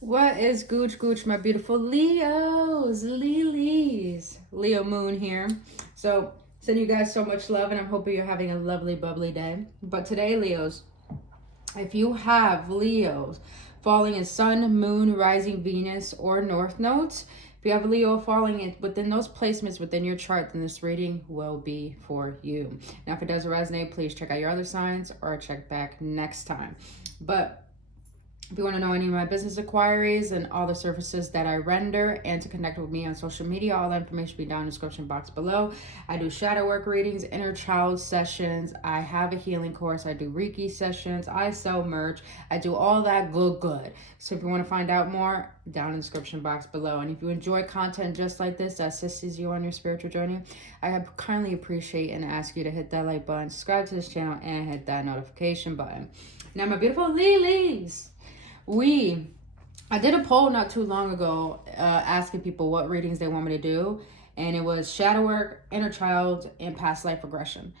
What is gooch, my beautiful Leos, Lilies? Leo moon here. So, send you guys so much love, and I'm hoping you're having a lovely, bubbly day. But today, Leos, if you have Leos falling in Sun, Moon, Rising, Venus, or North nodes, if you have Leo falling within those placements within your chart, then this reading will be for you. Now, if it doesn't resonate, please check out your other signs or check back next time. But if you want to know any of my business inquiries and all the services that I render and to connect with me on social media, all that information will be down in the description box below. I do shadow work readings, inner child sessions. I have a healing course. I do Reiki sessions. I sell merch. I do all that good. So if you want to find out more, down in the description box below. And if you enjoy content just like this that assists you on your spiritual journey, I kindly appreciate and ask you to hit that like button, subscribe to this channel, and hit that notification button. Now, my beautiful Lilies, I did a poll not too long ago asking people what readings they want me to do, and it was shadow work, inner child, and past life regression.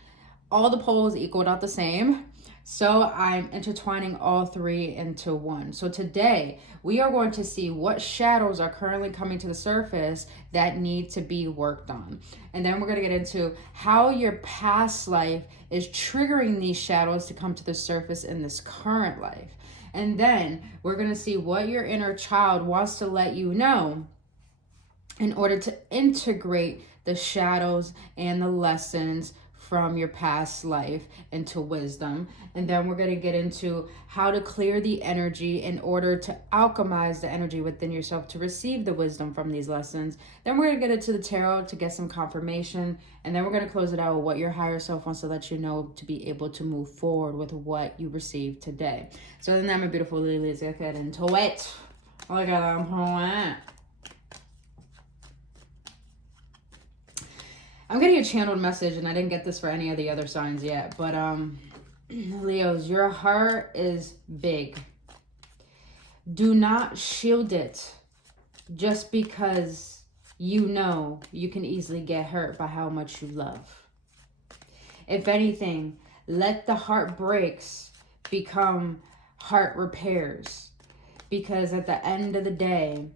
All the polls equaled out the same, so I'm intertwining all three into one. So today we are going to see what shadows are currently coming to the surface that need to be worked on, and then we're going to get into how your past life is triggering these shadows to come to the surface in this current life. And then we're going to see what your inner child wants to let you know in order to integrate the shadows and the lessons from your past life into wisdom. And then we're going to get into how to clear the energy in order to alchemize the energy within yourself to receive the wisdom from these lessons. Then we're going to get into the tarot to get some confirmation. And then we're going to close it out with what your higher self wants to let you know to be able to move forward with what you received today. So then, my beautiful lilies, let's get into it. Look at them. I'm getting a channeled message, and I didn't get this for any of the other signs yet, but Leos, your heart is big. Do not shield it just because you know you can easily get hurt by how much you love. If anything, let the heartbreaks become heart repairs, because at the end of the day,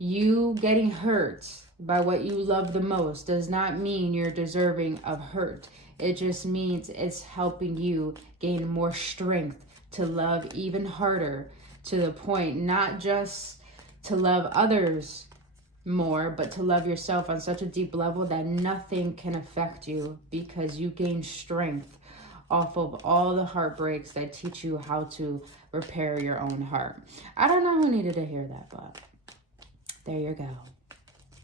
you getting hurt by what you love the most does not mean you're deserving of hurt. It just means it's helping you gain more strength to love even harder, to the point not just to love others more, but to love yourself on such a deep level that nothing can affect you, because you gain strength off of all the heartbreaks that teach you how to repair your own heart. I don't know who needed to hear that, but there you go.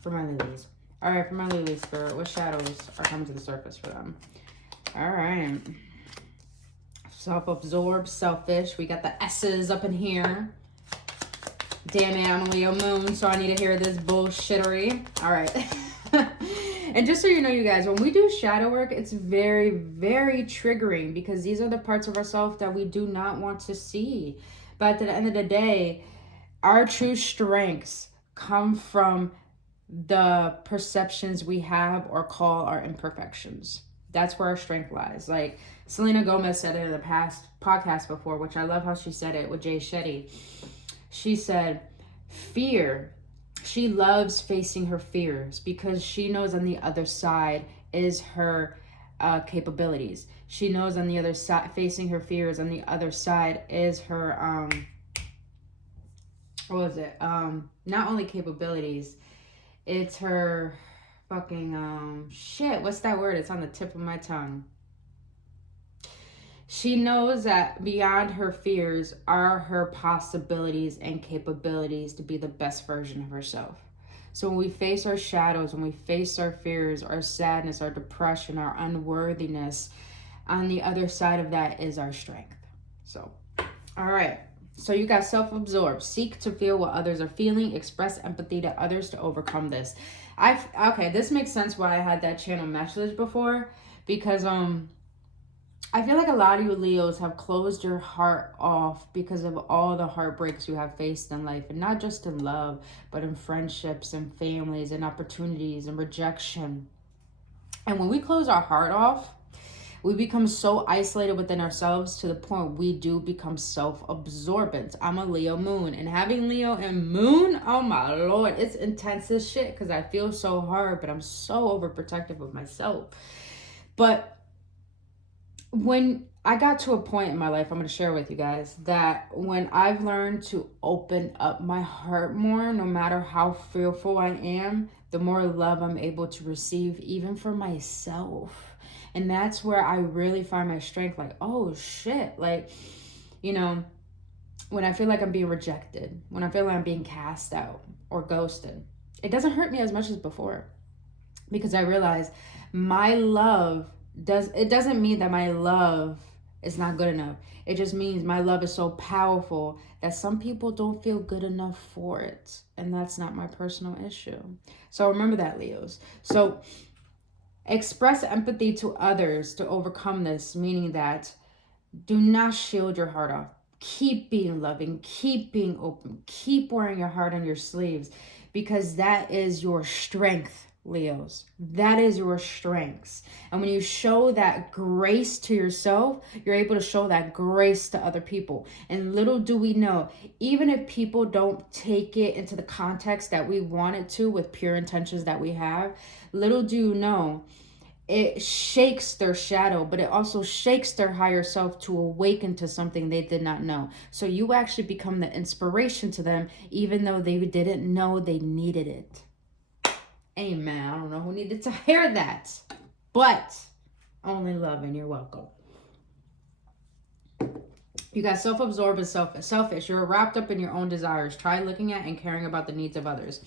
For my lilies. All right, for my lily spirit, what shadows are coming to the surface for them? All right. Self-absorbed, selfish. We got the S's up in here. Damn it, I'm a Leo moon, so I need to hear this bullshittery. All right. And just so you know, you guys, when we do shadow work, it's very, very triggering, because these are the parts of ourselves that we do not want to see. But at the end of the day, our true strengths come from the perceptions we have or call our imperfections. That's where our strength lies. Like Selena Gomez said it in the past podcast before, which I love how she said it with Jay Shetty. She said, fear. She loves facing her fears because she knows on the other side is her capabilities. She knows on the other side, facing her fears on the other side is her, not only capabilities, it's her fucking, shit, what's that word? It's on the tip of my tongue. She knows that beyond her fears are her possibilities and capabilities to be the best version of herself. So when we face our shadows, when we face our fears, our sadness, our depression, our unworthiness, on the other side of that is our strength. So, all right. So you got self-absorbed. Seek to feel what others are feeling. Express empathy to others to overcome this. Okay, this makes sense why I had that channel message before, because I feel like a lot of you Leos have closed your heart off because of all the heartbreaks you have faced in life, and not just in love, but in friendships and families and opportunities and rejection. And when we close our heart off, We become so isolated within ourselves to the point we do become self-absorbent. I'm a Leo moon, and having Leo and moon, oh my Lord, it's intense as shit because I feel so hard, but I'm so overprotective of myself. But when I got to a point in my life, I'm going to share with you guys, that when I've learned to open up my heart more, no matter how fearful I am, the more love I'm able to receive, even for myself. And that's where I really find my strength. Like, oh shit. Like, you know, when I feel like I'm being rejected, when I feel like I'm being cast out or ghosted, it doesn't hurt me as much as before, because I realize my love doesn't mean that my love is not good enough. It just means my love is so powerful that some people don't feel good enough for it. And that's not my personal issue. So remember that, Leos. So express empathy to others to overcome this, meaning that do not shield your heart off. Keep being loving, keep being open, keep wearing your heart on your sleeves, because that is your strength, Leos. That is your strengths. And when you show that grace to yourself, you're able to show that grace to other people. And little do we know, even if people don't take it into the context that we want it to with pure intentions that we have, little do you know, it shakes their shadow, but it also shakes their higher self to awaken to something they did not know. So you actually become the inspiration to them, even though they didn't know they needed it. Amen. I don't know who needed to hear that, but only love, and you're welcome. You got self-absorbed and selfish. You're wrapped up in your own desires. Try looking at and caring about the needs of others.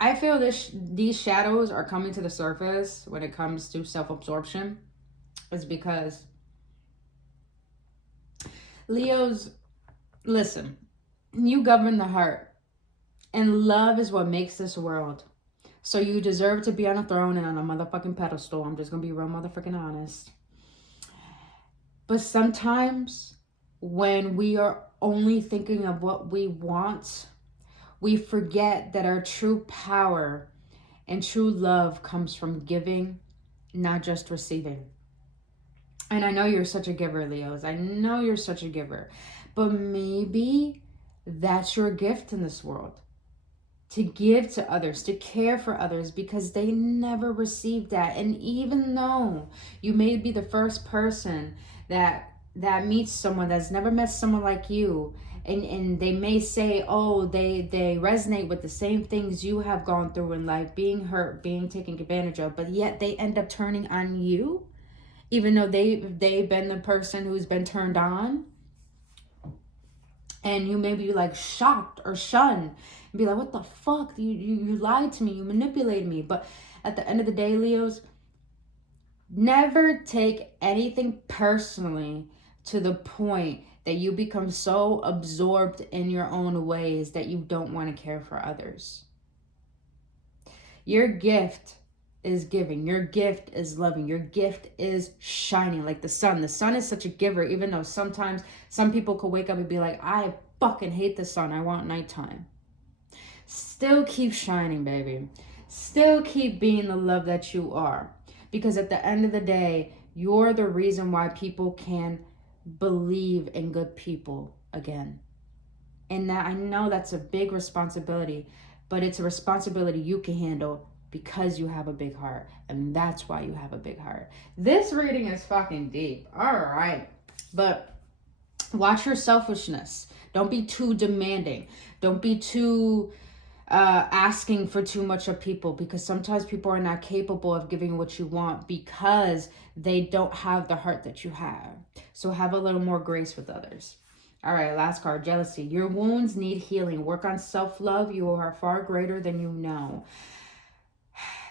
I feel these shadows are coming to the surface when it comes to self-absorption. Is because Leos, listen, you govern the heart, and love is what makes this world. So you deserve to be on a throne and on a motherfucking pedestal. I'm just gonna be real motherfucking honest. But sometimes when we are only thinking of what we want, we forget that our true power and true love comes from giving, not just receiving. And I know you're such a giver, Leos. I know you're such a giver. But maybe that's your gift in this world. To give to others, to care for others, because they never received that. And even though you may be the first person that meets someone that's never met someone like you, and they may say, oh, they resonate with the same things you have gone through in life, being hurt, being taken advantage of, but yet they end up turning on you, even though they've been the person who's been turned on. And you may be like shocked or shunned and be like, what the fuck? You lied to me, you manipulated me. But at the end of the day, Leos, never take anything personally to the point that you become so absorbed in your own ways that you don't want to care for others. Your gift is giving. Your gift is loving. Your gift is shining like the sun. The sun is such a giver, even though sometimes some people could wake up and be like, I fucking hate the sun. I want nighttime. Still keep shining, baby. Still keep being the love that you are. Because at the end of the day, you're the reason why people can believe in good people again. And that, I know that's a big responsibility, but it's a responsibility you can handle because you have a big heart. And that's why you have a big heart. This reading is fucking deep. All right. But watch your selfishness. Don't be too demanding. Don't be too asking for too much of people, because sometimes people are not capable of giving what you want because they don't have the heart that you have. So have a little more grace with others. All right, last card, jealousy. Your wounds need healing. Work on self-love. You are far greater than you know.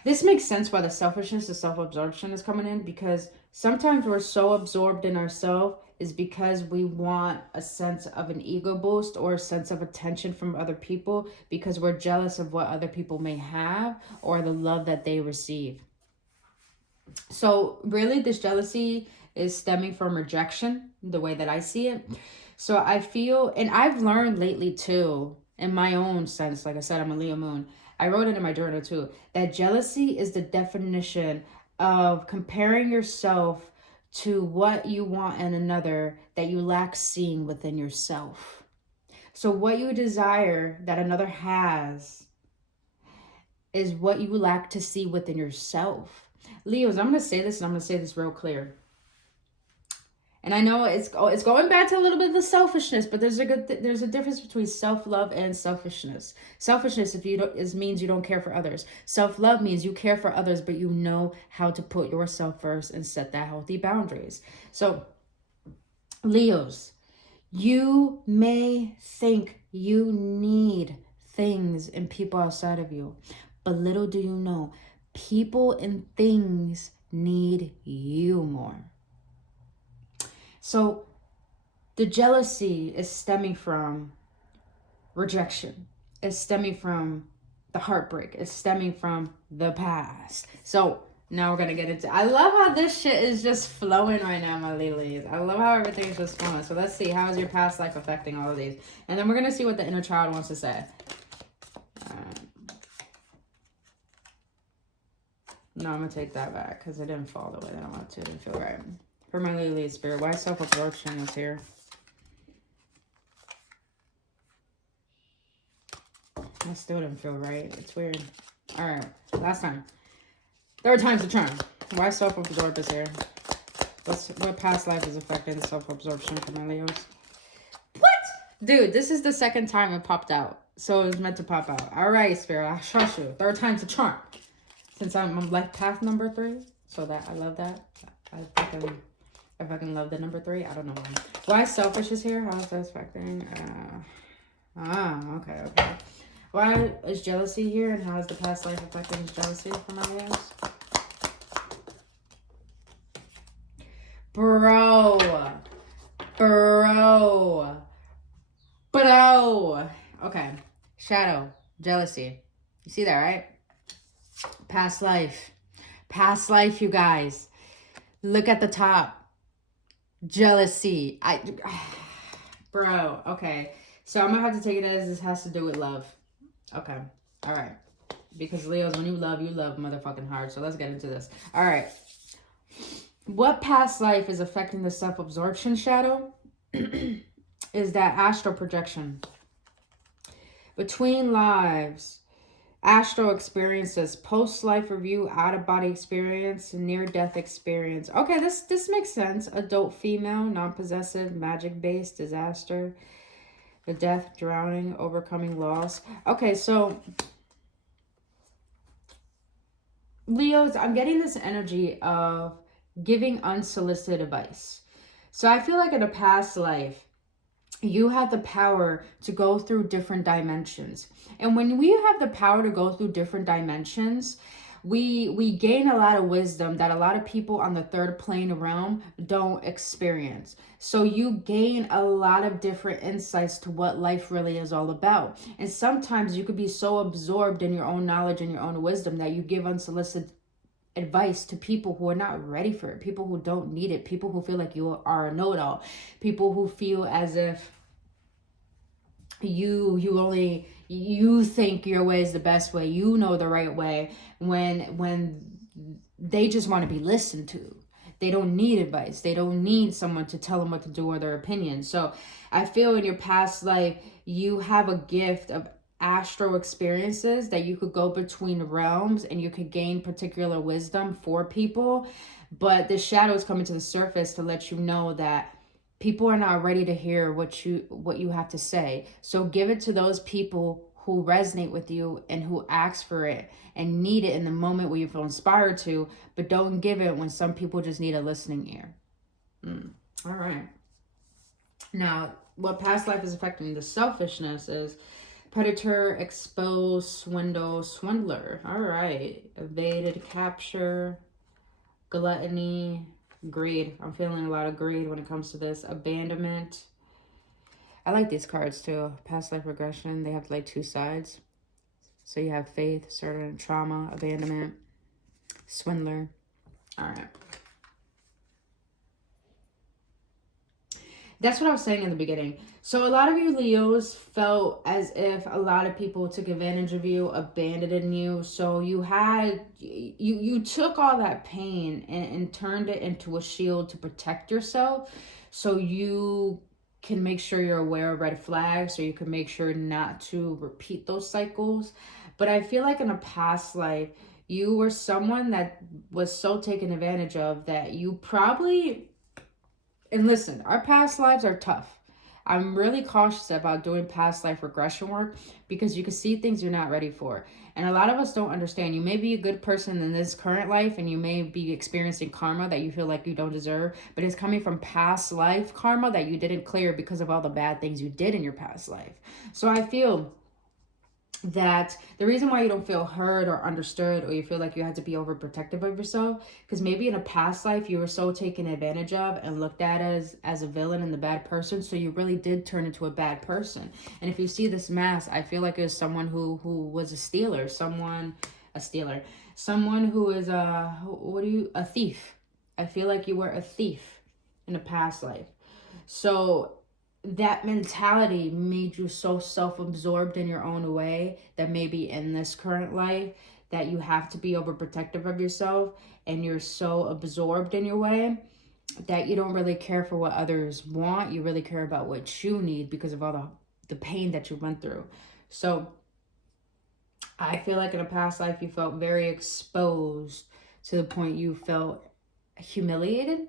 This makes sense why the selfishness, the self-absorption is coming in, because sometimes we're so absorbed in ourselves is because we want a sense of an ego boost or a sense of attention from other people, because we're jealous of what other people may have or the love that they receive. So really this jealousy is stemming from rejection, the way that I see it. So I feel, and I've learned lately too, in my own sense, like I said, I'm a Leo moon, I wrote it in my journal too, that jealousy is the definition of comparing yourself to what you want in another that you lack seeing within yourself. So what you desire that another has is what you lack to see within yourself. Leos, I'm going to say this, and I'm going to say this real clear. And I know it's going back to a little bit of the selfishness, but there's a difference between self-love and selfishness. Selfishness means you don't care for others. Self-love means you care for others, but you know how to put yourself first and set that healthy boundaries. So, Leos, you may think you need things and people outside of you, but little do you know, people and things need you more. So the jealousy is stemming from rejection. It's stemming from the heartbreak. It's stemming from the past. So now we're going to get into... I love how this shit is just flowing right now, my lilies. I love how everything is just flowing. So let's see. How is your past life affecting all of these? And then we're going to see what the inner child wants to say. No, I'm going to take that back because it didn't fall the way that I wanted to. It didn't feel right. For my lily spirit, why self-absorption is here? That still didn't feel right. It's weird. All right, last time. Third time's the charm. Why self-absorb is here? What past life is affecting the self-absorption for my Leos? What? Dude, this is the second time it popped out. So it was meant to pop out. All right, spirit, I trust you. Third time's the charm. Since I'm life path number 3. So that, I love that. I fucking love the number 3. I don't know why. Why selfish is here? How is that affecting? Okay. Why is jealousy here? And how is the past life affecting jealousy for my Leos? Bro. Okay. Shadow. Jealousy. You see that, right? Past life. Past life, you guys. Look at the top. Jealousy. Bro, okay. So I'm gonna have to take it as this has to do with love. Okay. All right. Because Leos, when you love motherfucking hard. So let's get into this. All right. What past life is affecting the self-absorption shadow? Is that astral projection. Between lives, astral experiences, post-life review, out-of-body experience, near-death experience. Okay, this makes sense. Adult female, non-possessive, magic-based, disaster, the death, drowning, overcoming loss. Okay, so Leos, I'm getting this energy of giving unsolicited advice. So I feel like in a past life, you have the power to go through different dimensions. And when we have the power to go through different dimensions, we gain a lot of wisdom that a lot of people on the third plane realm don't experience. So you gain a lot of different insights to what life really is all about. And sometimes you could be so absorbed in your own knowledge and your own wisdom that you give unsolicited advice to people who are not ready for it, people who don't need it, people who feel like you are a know-it-all, people who feel as if you think your way is the best way, you know the right way, when they just want to be listened to. They don't need advice. They don't need someone to tell them what to do or their opinion. So I feel in your past life, you have a gift of astral experiences that you could go between realms and you could gain particular wisdom for people. But the shadows coming to the surface to let you know that people are not ready to hear what you have to say. So give it to those people who resonate with you and who ask for it and need it in the moment where you feel inspired to, but don't give it when some people just need a listening ear. All right. Now, what past life is affecting the selfishness is predator, exposed, swindler. All right. Evaded, capture, gluttony, greed. I'm feeling a lot of greed when it comes to this. Abandonment. I like these cards too. Past life regression. They have like 2 sides. So you have faith, certain trauma, abandonment, swindler. All right. That's what I was saying in the beginning. So a lot of you Leos felt as if a lot of people took advantage of you, abandoned you. So you took all that pain and turned it into a shield to protect yourself. So you can make sure you're aware of red flags, so you can make sure not to repeat those cycles. But I feel like in a past life, you were someone that was so taken advantage of that you probably, and listen, our past lives are tough. I'm really cautious about doing past life regression work because you can see things you're not ready for. And a lot of us don't understand. You may be a good person in this current life and you may be experiencing karma that you feel like you don't deserve, but it's coming from past life karma that you didn't clear because of all the bad things you did in your past life. So I feel that the reason why you don't feel heard or understood, or you feel like you had to be overprotective of yourself, because maybe in a past life you were so taken advantage of and looked at as a villain and the bad person, so you really did turn into a bad person. And if you see this mask, I feel like it's someone who was a stealer, someone who is a thief. I feel like you were a thief in a past life. So that mentality made you so self-absorbed in your own way that maybe in this current life that you have to be overprotective of yourself, and you're so absorbed in your way that you don't really care for what others want. You really care about what you need because of all the pain that you went through. So I feel like in a past life you felt very exposed to the point you felt humiliated.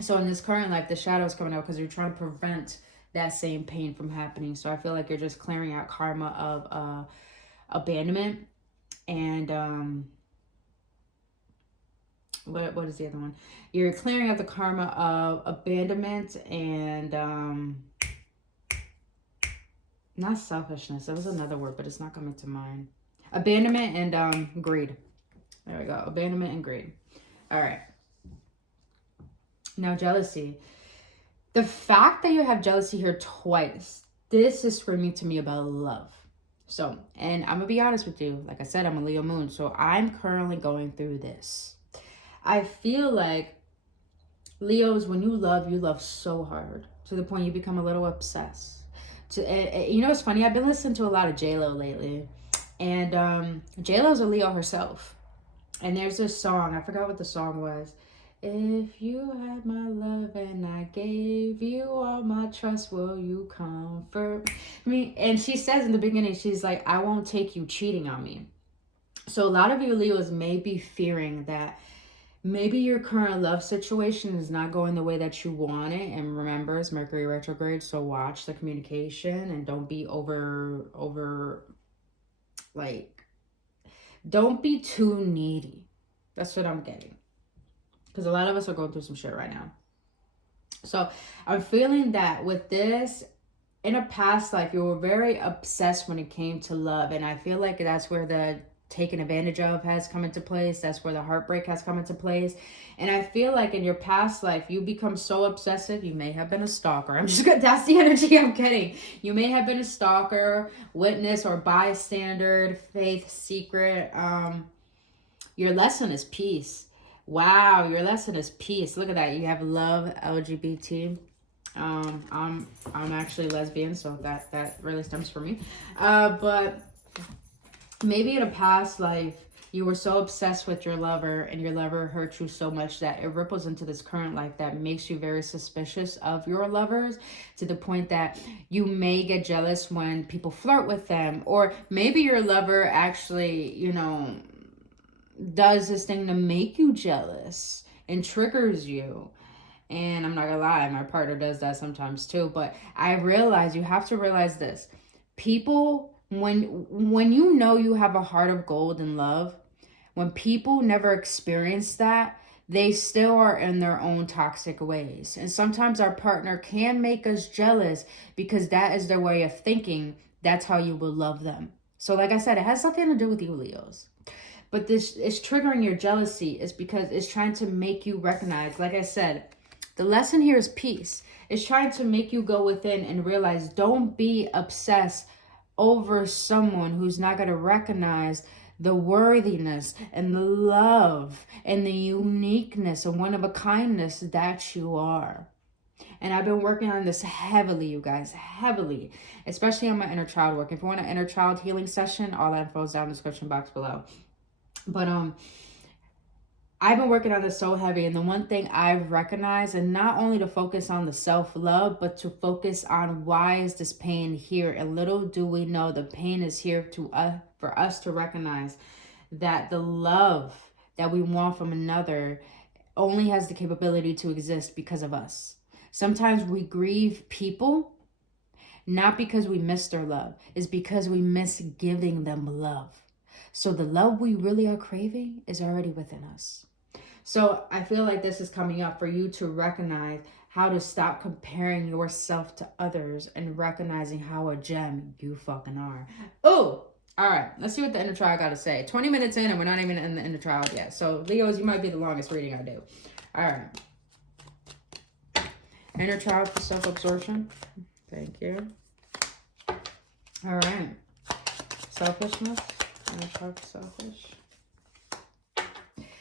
So in this current life, the shadow is coming out because you're trying to prevent that same pain from happening. So I feel like you're just clearing out karma of abandonment and what is the other one? You're clearing out the karma of abandonment and not selfishness. That was another word, but it's not coming to mind. Abandonment and greed. There we go. Abandonment and greed. All right. Now, jealousy. The fact that you have jealousy here twice, this is screaming to me about love. So, and I'm going to be honest with you. Like I said, I'm a Leo moon. So I'm currently going through this. I feel like Leos, when you love so hard to the point you become a little obsessed. You know, it's funny. I've been listening to a lot of J-Lo lately. And J-Lo's a Leo herself. And there's this song. I forgot what the song was. If you had my love and I gave you all my trust, will you comfort me? And she says in the beginning, she's like, I won't take you cheating on me. So a lot of you Leos may be fearing that maybe your current love situation is not going the way that you want it. And remember, it's Mercury retrograde, so watch the communication and don't be don't be too needy. That's what I'm getting. Because a lot of us are going through some shit right now. So I'm feeling that with this, in a past life, you were very obsessed when it came to love. And I feel like that's where the taken advantage of has come into place. That's where the heartbreak has come into place. And I feel like in your past life, you become so obsessive. You may have been a stalker. That's the energy I'm getting. You may have been a stalker, witness, or bystander, faith, secret. Your lesson is peace. Wow, your lesson is peace. Look at that. You have love, LGBT. I'm actually lesbian, so that really stems from me. But maybe in a past life, you were so obsessed with your lover and your lover hurt you so much that it ripples into this current life that makes you very suspicious of your lovers, to the point that you may get jealous when people flirt with them. Or maybe your lover actually, you know, does this thing to make you jealous and triggers you. And I'm not gonna lie, my partner does that sometimes too. But I realize, you have to realize this. People, when you know you have a heart of gold in love, when people never experience that, they still are in their own toxic ways. And sometimes our partner can make us jealous because that is their way of thinking. That's how you will love them. So like I said, it has something to do with you Leos. But this is triggering your jealousy is because it's trying to make you recognize, like I said, the lesson here is peace. It's trying to make you go within and realize, don't be obsessed over someone who's not going to recognize the worthiness and the love and the uniqueness and one of a kindness that you are. And I've been working on this heavily, you guys, heavily, especially on my inner child work. If you want an inner child healing session, all that info is down in the description box below. But I've been working on this so heavy, and the one thing I've recognized, and not only to focus on the self-love, but to focus on why is this pain here. And little do we know the pain is here for us to recognize that the love that we want from another only has the capability to exist because of us. Sometimes we grieve people not because we miss their love, it's because we miss giving them love. So the love we really are craving is already within us. So I feel like this is coming up for you to recognize how to stop comparing yourself to others and recognizing how a gem you fucking are. Oh, all right. Let's see what the inner child got to say. 20 minutes in and we're not even in the inner child yet. So Leos, you might be the longest reading I do. All right. Inner child for self-absorption. Thank you. All right. Selfishness. Inner child for selfish.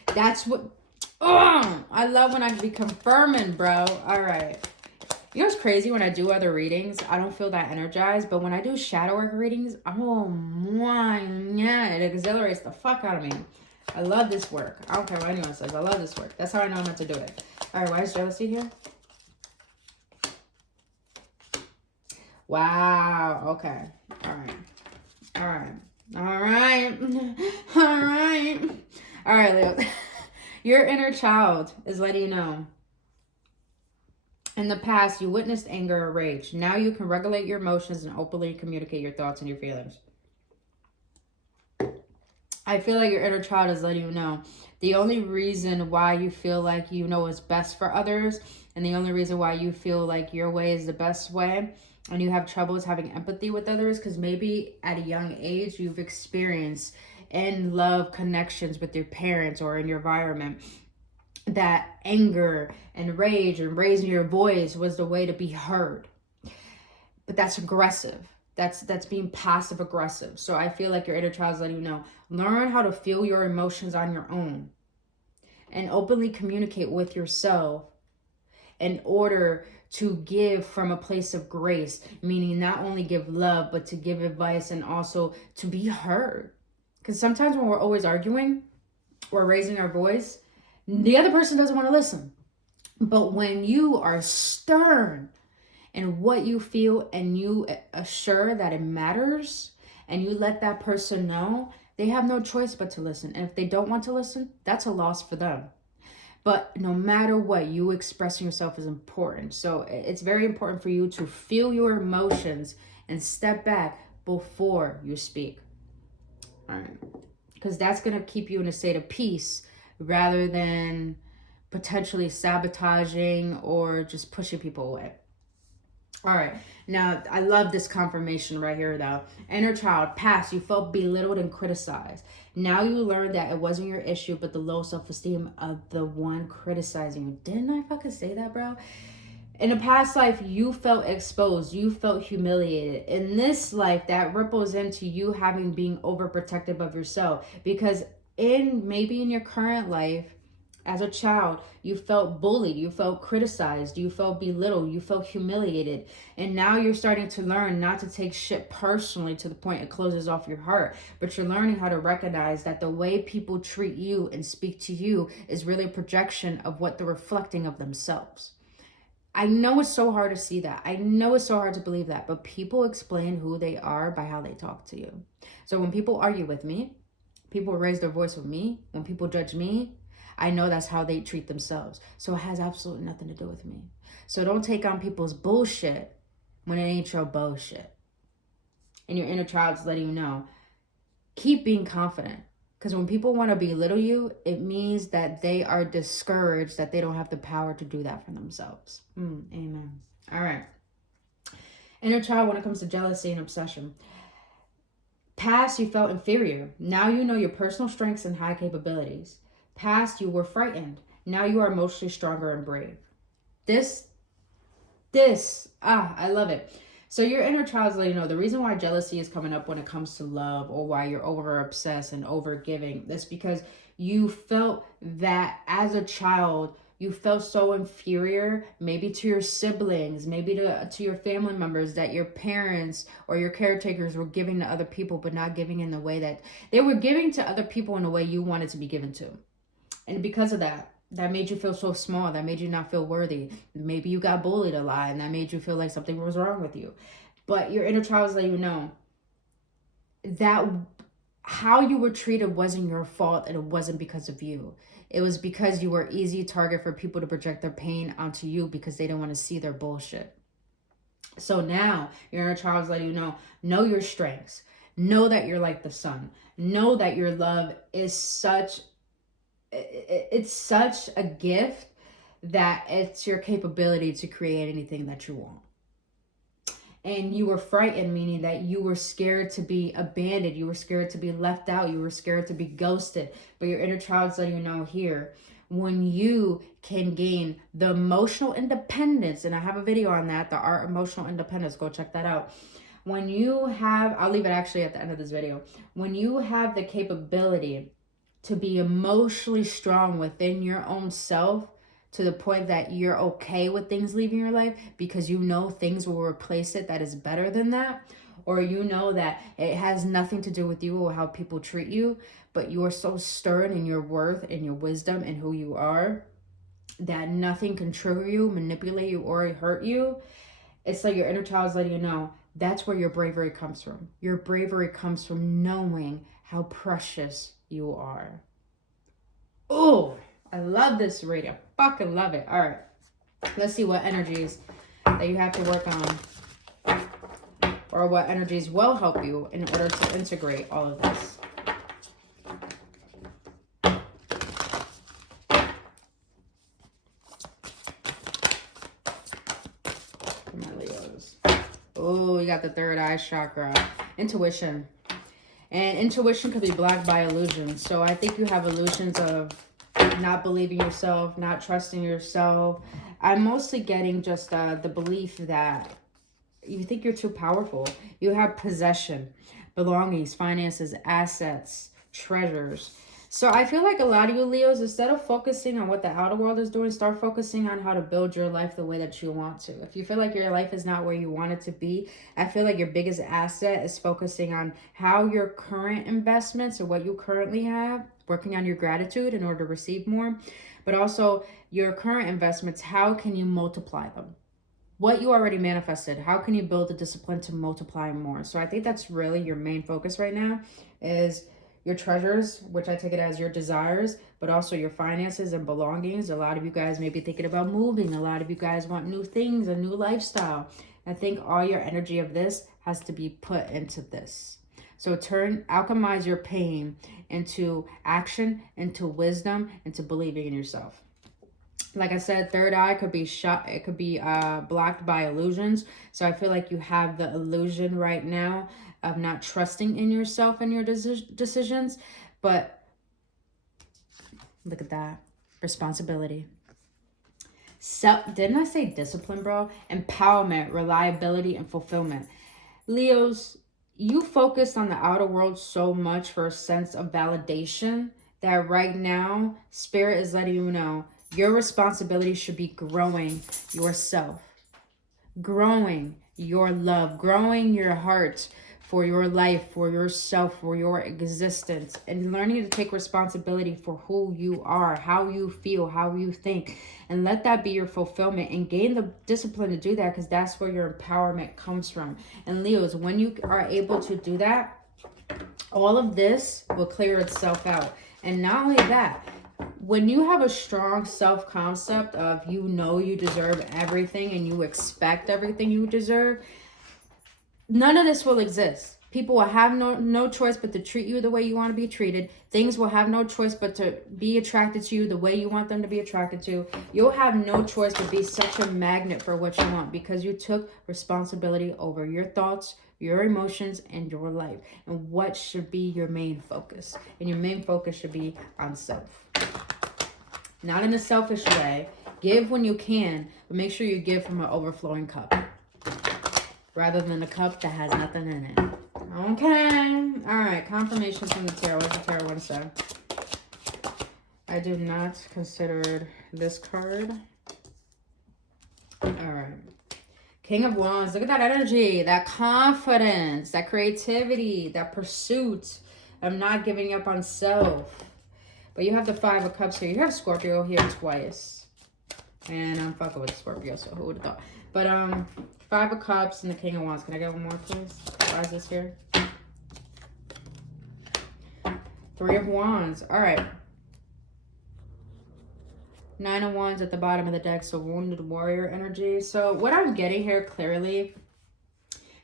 That's what... Oh, I love when I can be confirming, bro. All right. You know what's crazy? When I do other readings, I don't feel that energized. But when I do shadow work readings, oh my, yeah, it exhilarates the fuck out of me. I love this work. I don't care what anyone says. I love this work. That's how I know I'm meant to do it. All right, why is jealousy here? Wow. Okay. All right. All right. All right. All right. All right, Leo. Your inner child is letting you know. In the past, you witnessed anger or rage. Now you can regulate your emotions and openly communicate your thoughts and your feelings. I feel like your inner child is letting you know the only reason why you feel like you know what's best for others, and the only reason why you feel like your way is the best way, and you have troubles having empathy with others, because maybe at a young age you've experienced in love connections with your parents or in your environment that anger and rage and raising your voice was the way to be heard. But that's aggressive. That's being passive aggressive. So I feel like your inner child is letting you know, learn how to feel your emotions on your own and openly communicate with yourself in order to give from a place of grace, meaning not only give love, but to give advice and also to be heard. Because sometimes when we're always arguing or raising our voice, the other person doesn't want to listen. But when you are stern in what you feel and you assure that it matters and you let that person know, they have no choice but to listen. And if they don't want to listen, that's a loss for them. But no matter what, you expressing yourself is important. So it's very important for you to feel your emotions and step back before you speak. All right, because that's going to keep you in a state of peace rather than potentially sabotaging or just pushing people away. All right, now I love this confirmation right here though. Inner child, past, you felt belittled and criticized. Now you learn that it wasn't your issue, but the low self-esteem of the one criticizing you. Didn't I fucking say that, bro? In a past life, you felt exposed. You felt humiliated. In this life, that ripples into you having being overprotective of yourself. Because maybe in your current life, as a child, you felt bullied. You felt criticized. You felt belittled. You felt humiliated. And now you're starting to learn not to take shit personally to the point it closes off your heart. But you're learning how to recognize that the way people treat you and speak to you is really a projection of what they're reflecting of themselves. I know it's so hard to see that. I know it's so hard to believe that, but people explain who they are by how they talk to you. So when people argue with me, people raise their voice with me, when people judge me, I know that's how they treat themselves. So it has absolutely nothing to do with me. So don't take on people's bullshit when it ain't your bullshit. And your inner child is letting you know, keep being confident. Because when people want to belittle you, it means that they are discouraged, that they don't have the power to do that for themselves. Amen. All right. Inner child, when it comes to jealousy and obsession. Past, you felt inferior. Now you know your personal strengths and high capabilities. Past, you were frightened. Now you are emotionally stronger and brave. I love it. So your inner child's letting you know the reason why jealousy is coming up when it comes to love, or why you're over obsessed and over giving, that's because you felt that as a child you felt so inferior, maybe to your siblings, maybe to your family members, that your parents or your caretakers were giving to other people, but not giving in the way that they were giving to other people in the way you wanted to be given to. And because of that, that made you feel so small. That made you not feel worthy. Maybe you got bullied a lot, and that made you feel like something was wrong with you. But your inner child is letting you know that how you were treated wasn't your fault, and it wasn't because of you. It was because you were easy target for people to project their pain onto you because they didn't want to see their bullshit. So now your inner child is letting you know your strengths. Know that you're like the sun. Know that your love is such a gift that it's your capability to create anything that you want. And you were frightened, meaning that you were scared to be abandoned. You were scared to be left out. You were scared to be ghosted. But your inner child's letting you know here, when you can gain the emotional independence, and I have a video on that, the art of emotional independence, go check that out. When you have, I'll leave it actually at the end of this video. When you have the capability to be emotionally strong within your own self, to the point that you're okay with things leaving your life because you know things will replace it that is better than that, or you know that it has nothing to do with you or how people treat you, but you are so stern in your worth and your wisdom and who you are that nothing can trigger you, manipulate you, or hurt you. It's like your inner child is letting you know that's where your bravery comes from. Your bravery comes from knowing how precious you are. Oh, I love this reading. I fucking love it. All right. Let's see what energies that you have to work on, or what energies will help you in order to integrate all of this. Come on, Leos. Oh, you got the third eye chakra. Intuition. And intuition could be blocked by illusions. So I think you have illusions of not believing yourself, not trusting yourself. I'm mostly getting just the belief that you think you're too powerful. You have possession, belongings, finances, assets, treasures. So I feel like a lot of you Leos, instead of focusing on what the outer world is doing, start focusing on how to build your life the way that you want to. If you feel like your life is not where you want it to be, I feel like your biggest asset is focusing on how your current investments or what you currently have, working on your gratitude in order to receive more, but also your current investments, how can you multiply them? What you already manifested, how can you build the discipline to multiply more? So I think that's really your main focus right now, is your treasures, which I take it as your desires, but also your finances and belongings. A lot of you guys may be thinking about moving. A lot of you guys want new things, a new lifestyle. I think all your energy of this has to be put into this. So alchemize your pain into action, into wisdom, into believing in yourself. Like I said, third eye could be shut. It could be blocked by illusions. So I feel like you have the illusion right now of not trusting in yourself and your decisions. But look at that. Responsibility. Didn't I say discipline, bro? Empowerment, reliability, and fulfillment. Leos, you focused on the outer world so much for a sense of validation that right now, Spirit is letting you know your responsibility should be growing yourself, growing your love, growing your heart for your life, for yourself, for your existence, and learning to take responsibility for who you are, how you feel, how you think, and let that be your fulfillment, and gain the discipline to do that, because that's where your empowerment comes from. And Leos, when you are able to do that, all of this will clear itself out. And not only that, when you have a strong self-concept of you deserve everything and you expect everything you deserve, none of this will exist. People will have no choice but to treat you the way you want to be treated. Things will have no choice but to be attracted to you the way you want them to be attracted to. You'll have no choice but be such a magnet for what you want, because you took responsibility over your thoughts, your emotions, and your life. And what should be your main focus? And your main focus should be on self. Not in a selfish way. Give when you can, but make sure you give from an overflowing cup. rather than a cup that has nothing in it. Okay. All right. Confirmation from the tarot. What does the tarot want to say? I do not consider this card. All right. King of Wands. Look at that energy, that confidence, that creativity, that pursuit of not giving up on self. But you have the Five of Cups here. You have Scorpio here twice. And I'm fucking with Scorpio, so who would have thought? But Five of Cups and the King of Wands. Can I get one more, please? Why is this here? Three of Wands. All right. Nine of Wands at the bottom of the deck, so wounded warrior energy. So what I'm getting here clearly,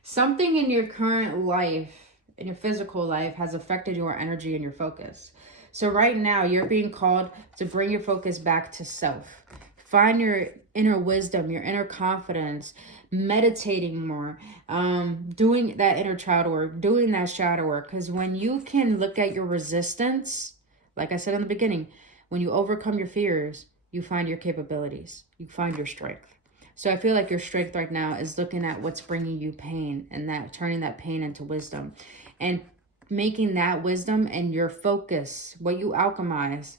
something in your current life, in your physical life, has affected your energy and your focus. So right now, you're being called to bring your focus back to self. Find your inner wisdom, your inner confidence, meditating more, doing that inner child work, doing that shadow work. Because when you can look at your resistance, like I said in the beginning, when you overcome your fears, you find your capabilities, you find your strength. So I feel like your strength right now is looking at what's bringing you pain and that turning that pain into wisdom and making that wisdom and your focus, what you alchemize,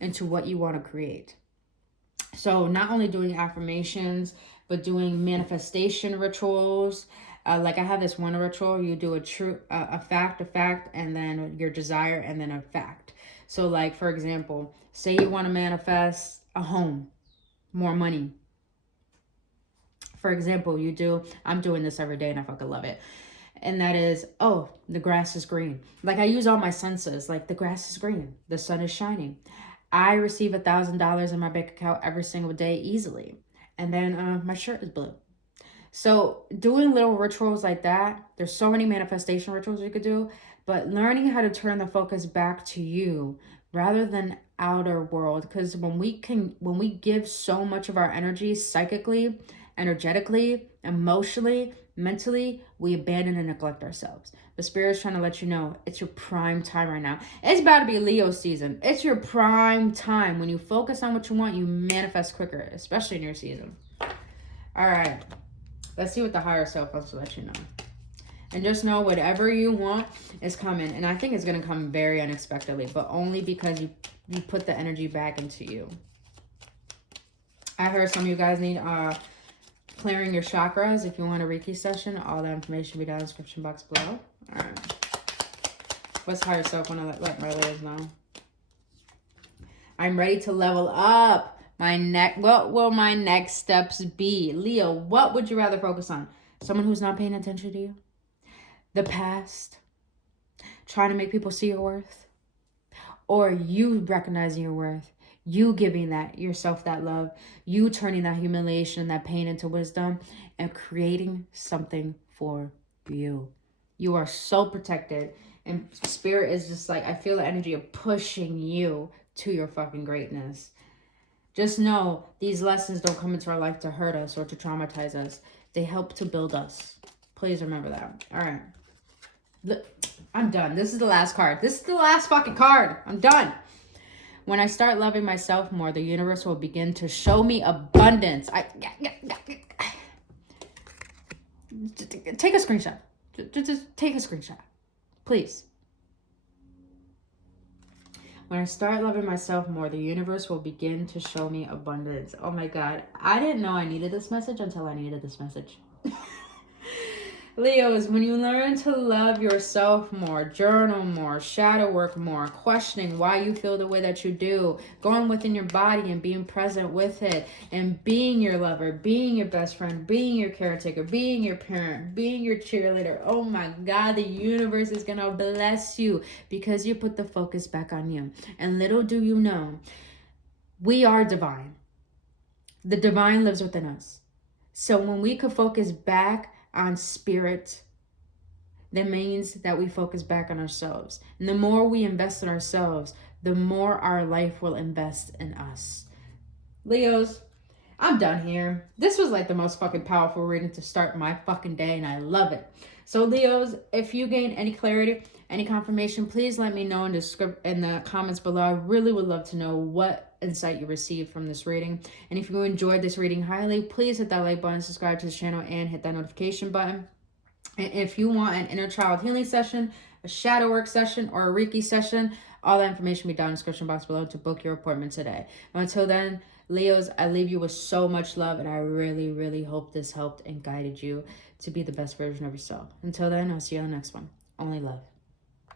into what you want to create. So not only doing affirmations, but doing manifestation rituals. Like I have this one ritual, you do a fact, and then your desire, and then a fact. So like, for example, say you want to manifest a home, more money. For example, I'm doing this every day and I fucking love it. And that is, oh, the grass is green. Like I use all my senses, like the grass is green, the sun is shining. I receive $1,000 in my bank account every single day easily. And then my shirt is blue. So doing little rituals like that, there's so many manifestation rituals you could do, but learning how to turn the focus back to you rather than outer world. Because when we give so much of our energy psychically, energetically, emotionally, mentally, we abandon and neglect ourselves. The Spirit's trying to let you know it's your prime time right now. It's about to be Leo season. It's your prime time. When you focus on what you want, you manifest quicker, especially in your season. All right. Let's see what the higher self wants to let you know. And just know whatever you want is coming. And I think it's going to come very unexpectedly, but only because you put the energy back into you. I heard some of you guys need clearing your chakras. If you want a Reiki session, all the information will be down in the description box below. All right. What's higher self want to let my Leos know? I'm ready to level up. What will my next steps be? Leo, what would you rather focus on? Someone who's not paying attention to you? The past? Trying to make people see your worth? Or you recognizing your worth? You giving yourself that love? You turning that humiliation and that pain into wisdom and creating something for you. You are so protected. And Spirit is just like, I feel the energy of pushing you to your fucking greatness. Just know these lessons don't come into our life to hurt us or to traumatize us. They help to build us. Please remember that. All right. Look, I'm done. This is the last card. This is the last fucking card. I'm done. When I start loving myself more, the universe will begin to show me abundance. Take a screenshot. Just take a screenshot. Please. When I start loving myself more, the universe will begin to show me abundance. Oh my God. I didn't know I needed this message until I needed this message. Leos, when you learn to love yourself more, journal more, shadow work more, questioning why you feel the way that you do, going within your body and being present with it, and being your lover, being your best friend, being your caretaker, being your parent, being your cheerleader. Oh my God, the universe is going to bless you because you put the focus back on you. And little do you know, we are divine. The divine lives within us. So when we could focus back on spirit, that means that we focus back on ourselves. And the more we invest in ourselves, the more our life will invest in us. Leos, I'm done here. This was like the most fucking powerful reading to start my fucking day, and I love it. So Leos, if you gain any clarity, any confirmation, please let me know in the comments below. I really would love to know what insight you received from this reading. And if you enjoyed this reading highly, please hit that like button, subscribe to the channel, and hit that notification button. And if you want an inner child healing session, a shadow work session, or a Reiki session, all that information will be down in the description box below to book your appointment today. Now, until then, Leos, I leave you with so much love, and I really, really hope this helped and guided you to be the best version of yourself. Until then, I'll see you on the next one. Only love.